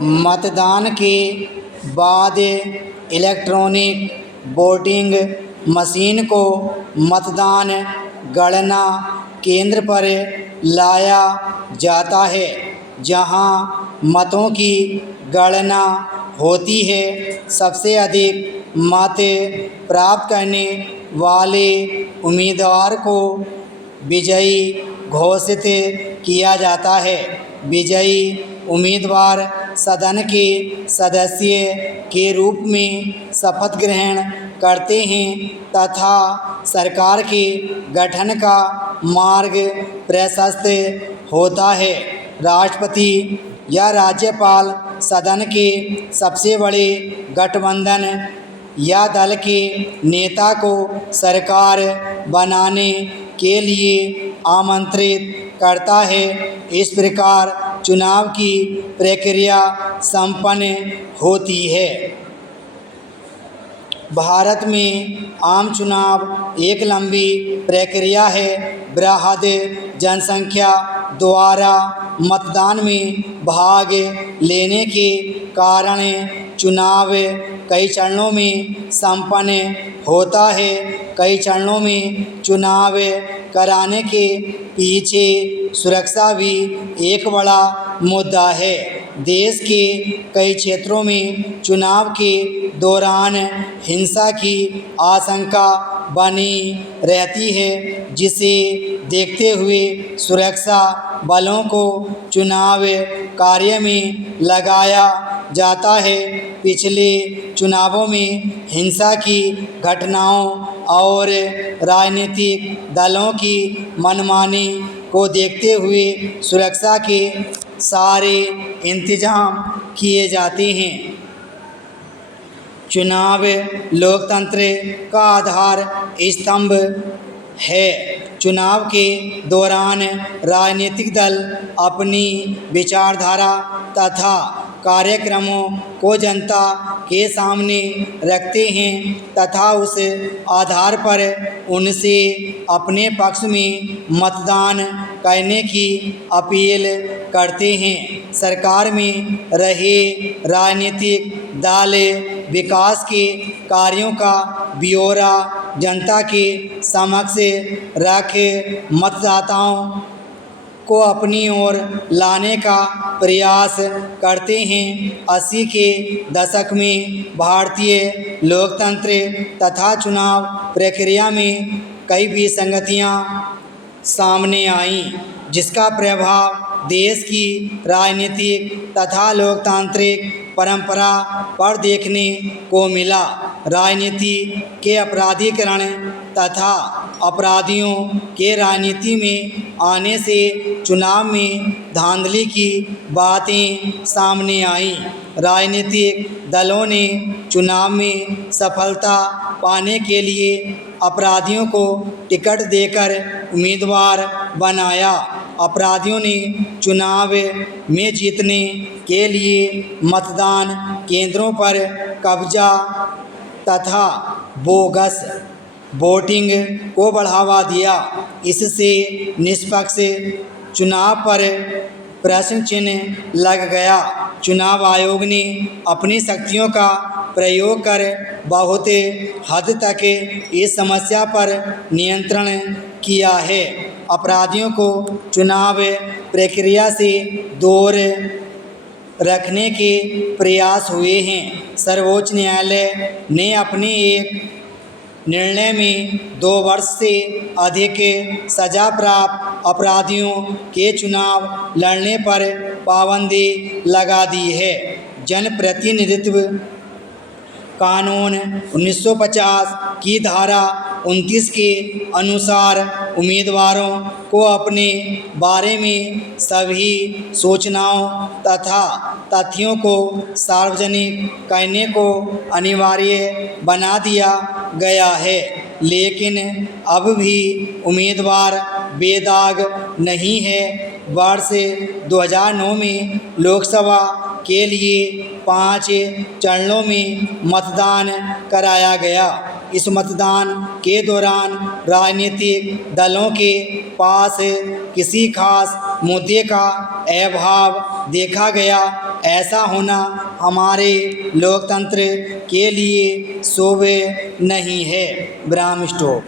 मतदान के बाद इलेक्ट्रॉनिक वोटिंग मशीन को मतदान गणना केंद्र पर लाया जाता है, जहां मतों की गणना होती है। सबसे अधिक मत प्राप्त करने वाले उम्मीदवार को विजयी घोषित किया जाता है। विजयी उम्मीदवार सदन के सदस्य के रूप में शपथ ग्रहण करते हैं तथा सरकार के गठन का मार्ग प्रशस्त होता है। राष्ट्रपति या राज्यपाल सदन के सबसे बड़े गठबंधन या दल के नेता को सरकार बनाने के लिए आमंत्रित करता है। इस प्रकार चुनाव की प्रक्रिया संपन्न होती है। भारत में आम चुनाव एक लंबी प्रक्रिया है। बृहद जनसंख्या द्वारा मतदान में भाग लेने के कारण चुनाव कई चरणों में संपन्न होता है। कई चरणों में चुनाव कराने के पीछे सुरक्षा भी एक बड़ा मुद्दा है। देश के कई क्षेत्रों में चुनाव के दौरान हिंसा की आशंका बनी रहती है, जिसे देखते हुए सुरक्षा बलों को चुनाव कार्य में लगाया जाता है। पिछले चुनावों में हिंसा की घटनाओं और राजनीतिक दलों की मनमानी को देखते हुए सुरक्षा के सारे इंतजाम किए जाते हैं। चुनाव लोकतंत्र का आधार स्तंभ है। चुनाव के दौरान राजनीतिक दल अपनी विचारधारा तथा कार्यक्रमों को जनता के सामने रखते हैं तथा उस आधार पर उनसे अपने पक्ष में मतदान करने की अपील करते हैं। सरकार में रहे राजनीतिक दल विकास के कार्यों का ब्यौरा जनता के समक्ष रख मतदाताओं को अपनी ओर लाने का प्रयास करते हैं। 80 के दशक में भारतीय लोकतंत्र तथा चुनाव प्रक्रिया में कई विसंगतियां सामने आईं, जिसका प्रभाव देश की राजनीतिक तथा लोकतांत्रिक परंपरा पर देखने को मिला। राजनीति के अपराधीकरण तथा अपराधियों के राजनीति में आने से चुनाव में धांधली की बातें सामने आईं। राजनीतिक दलों ने चुनाव में सफलता पाने के लिए अपराधियों को टिकट देकर उम्मीदवार बनाया। अपराधियों ने चुनाव में जीतने के लिए मतदान केंद्रों पर कब्जा तथा बोगस वोटिंग को बढ़ावा दिया। इससे निष्पक्ष चुनाव पर प्रश्न चिन्ह लग गया। चुनाव आयोग ने अपनी शक्तियों का प्रयोग कर बहुत हद तक इस समस्या पर नियंत्रण किया है। अपराधियों को चुनाव प्रक्रिया से दूर रखने के प्रयास हुए हैं। सर्वोच्च न्यायालय ने अपने एक निर्णय में 2 वर्ष से अधिक सजा प्राप्त अपराधियों के चुनाव लड़ने पर पाबंदी लगा दी है। जनप्रतिनिधित्व कानून 1950 की धारा 29 के अनुसार उम्मीदवारों को अपने बारे में सभी सूचनाओं तथा तथ्यों को सार्वजनिक करने को अनिवार्य बना दिया गया है। लेकिन अब भी उम्मीदवार बेदाग नहीं है। वर्ष 2009 में लोकसभा के लिए 5 चरणों में मतदान कराया गया। इस मतदान के दौरान राजनीतिक दलों के पास किसी खास मुद्दे का अभाव देखा गया। ऐसा होना हमारे लोकतंत्र के लिए शोभनीय नहीं है। ब्राह्म स्टॉप।